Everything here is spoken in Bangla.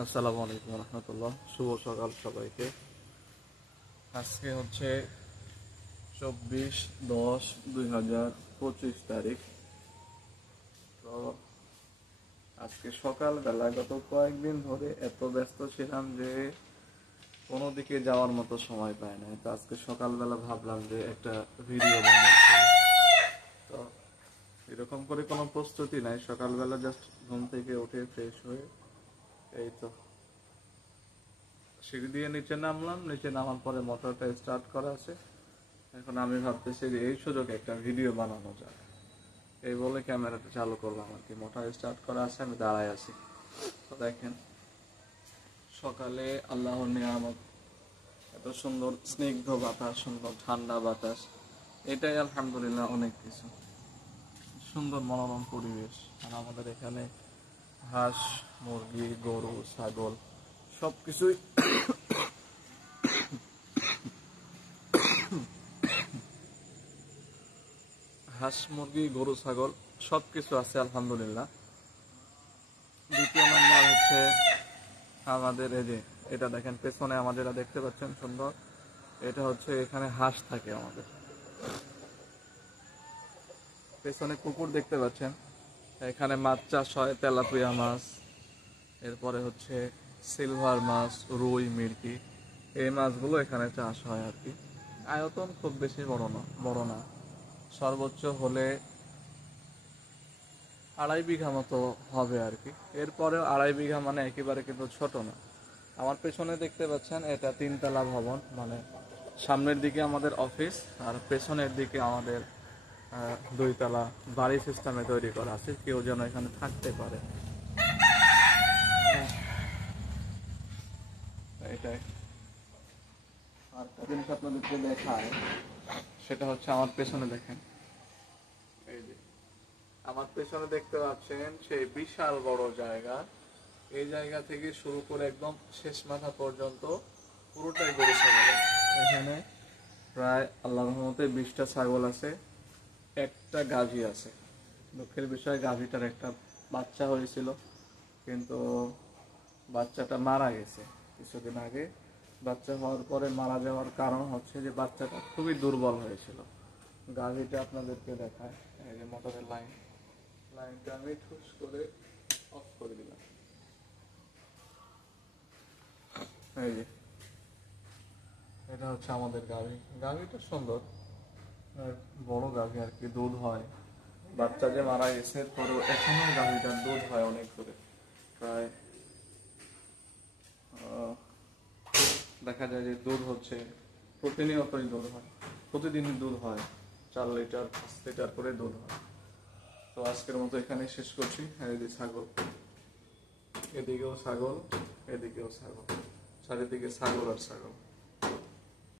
আসসালামু আলাইকুম রহমতুল্লাহ। শুভ সকাল সবাইকে। আজকে হচ্ছে 24/10/2025 তারিখ। তো আজকে সকালবেলা গত কয়েকদিন ধরে এত ব্যস্ত ছিলাম যে কোনো দিকে যাওয়ার মতো সময় পাই না। তো আজকে সকালবেলা ভাবলাম যে একটা ভিডিও বানাই। তো এরকম করে কোনো প্রস্তুতি নাই, সকালবেলা জাস্ট ঘুম থেকে উঠে ফ্রেশ হয়ে এই তো সিঁড়ি দিয়ে নিচে নামলাম। নিচে নামার পরে মোটরটা স্টার্ট করা আছে। এখন আমি ভাবতেছি যে এই সুযোগে একটা ভিডিও বানানো যায়, এই বলে ক্যামেরাটা চালু করলাম আর কি। মোটর স্টার্ট করা আছে, আমি দাঁড়ায় আছি। তো দেখেন সকালে আল্লাহর নিয়ামত, এত সুন্দর স্নিগ্ধ বাতাস, সুন্দর ঠান্ডা বাতাস, এটাই আলহামদুলিল্লাহ অনেক কিছু। সুন্দর মনোরম পরিবেশ। আর আমাদের এখানে হাঁস, মুরগি, গরু, ছাগল সবকিছুই হাঁস, মুরগি, গরু, ছাগল সবকিছু আছে আলহামদুলিল্লাহ। দ্বিতীয় নাম্বার হচ্ছে আমাদের এই যে এটা দেখেন পেছনে আমাদের দেখতে পাচ্ছেন সুন্দর, এটা হচ্ছে এখানে হাঁস থাকে আমাদের। পেছনে পুকুর দেখতে পাচ্ছেন, এখানে মাছ চাষ হয়, তেলাপিয়া মাছ, এরপরে হচ্ছে সিলভার মাছ, রুই, মিরকি, এই মাছগুলো এখানে চাষ হয় আর কি। আয়তন খুব বেশি বড় না, সর্বোচ্চ হলে 2.5 বিঘা মতো হবে আর কি। এরপরেও 2.5 বিঘা মানে একেবারে কিন্তু ছোট না। আমার পেছনে দেখতে পাচ্ছেন এটা 3 তলা ভবন, মানে সামনের দিকে আমাদের অফিস আর পেছনের দিকে আমাদের 2 তলা বাড়ি সিস্টেমে তৈরি করা আছে, কেউ যেন এখানে থাকতে পারে। এটাই আর একটা জিনিস আপনাদেরকে দেখায়, সেটা হচ্ছে আমার পেছনে দেখেন, এই যে আমার পেছনে দেখতে পাচ্ছেন সেই বিশাল বড় জায়গা। এই জায়গা থেকে শুরু করে একদম শেষ মাথা পর্যন্ত পুরোটাই গরু ছাগল। এখানে প্রায় আল্লাহর রহমতে 20টা ছাগল আছে, একটা গাভী আছে। দুঃখের বিষয় গাভীটার একটা বাচ্চা হয়েছিল, কিন্তু বাচ্চাটা মারা গেছে কিছুদিন আগে। বাচ্চা হওয়ার পরে মারা যাওয়ার কারণ হচ্ছে যে বাচ্চাটা খুবই দুর্বল হয়েছিল। গাভীটা আপনাদেরকে দেখায়, এই যে মোটরের লাইনটা আমি ঠুস করে অফ করে দিলাম। এই যে এটা হচ্ছে আমাদের গাভীটা সুন্দর আর বড় গাভী আর কি, দুধ হয়। বাচ্চা যে মারা গেছে পরে এখনো গাভীটার দুধ হয় অনেক করে, প্রায় দেখা যায় যে দুধ হচ্ছে প্রতিনিয়তই দুধ হয়, প্রতিদিনই দুধ হয়, 4 লিটার 5 লিটার করে দুধ হয়। তো আজকের মতো এখানেই শেষ করছি। এই যে ছাগল, এদিকেও ছাগল, এদিকেও ছাগল, চারিদিকে ছাগল আর ছাগল।